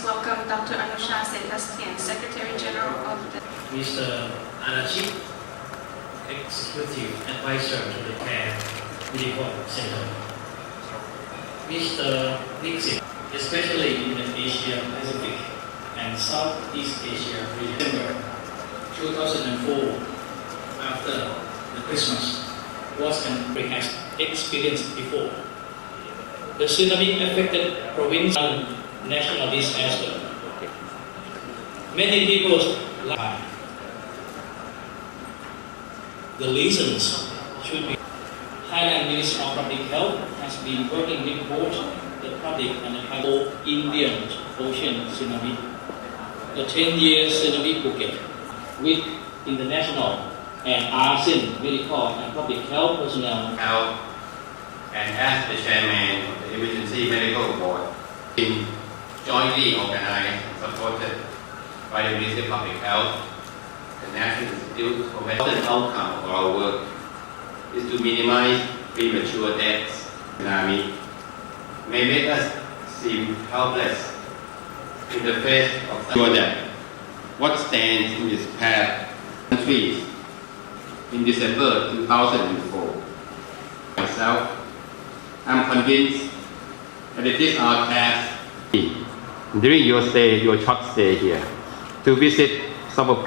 please welcome Dr. Anusha Sebastian, Secretary General of the Mr. Anachit, Executive Advisor to the CARE Medical Center. Mr. Nixon, especially in the Asia Pacific and Southeast Asia region. December 2004, after the Christmas, was an experienced before. The tsunami affected province national disaster. Many people's lives the reasons should be Thailand Ministry of Public Health has been working with both the public and the private Indian Ocean tsunami, the 10-year tsunami Phuket, with international and ASEAN medical and public health personnel. Health and as the chairman of the Emergency Medical Board, been jointly organized and supported by the Ministry of Public Health, the National Institute for Health and outcome of our work is to minimize premature deaths. Tsunami may make us seem helpless in the face of that what stands in its path countries in December 2004 myself, I'm convinced that it is our task during your stay, your short stay here, to visit some of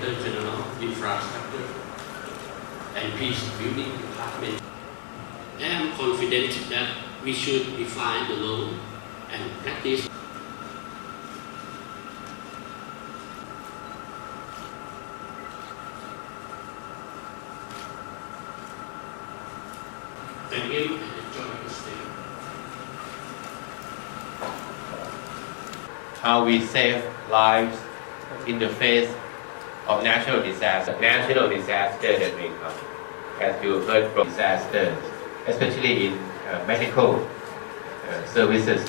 general infrastructure and peace building department. I am confident that we should define the law and practice Thank you and enjoy your stay. how we save lives in the face of natural disaster. Natural disaster that may come, as you heard from disasters, especially in uh, medical uh, services.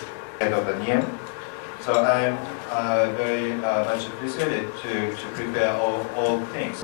So I'm uh, very uh, much appreciated to, to prepare all, all things.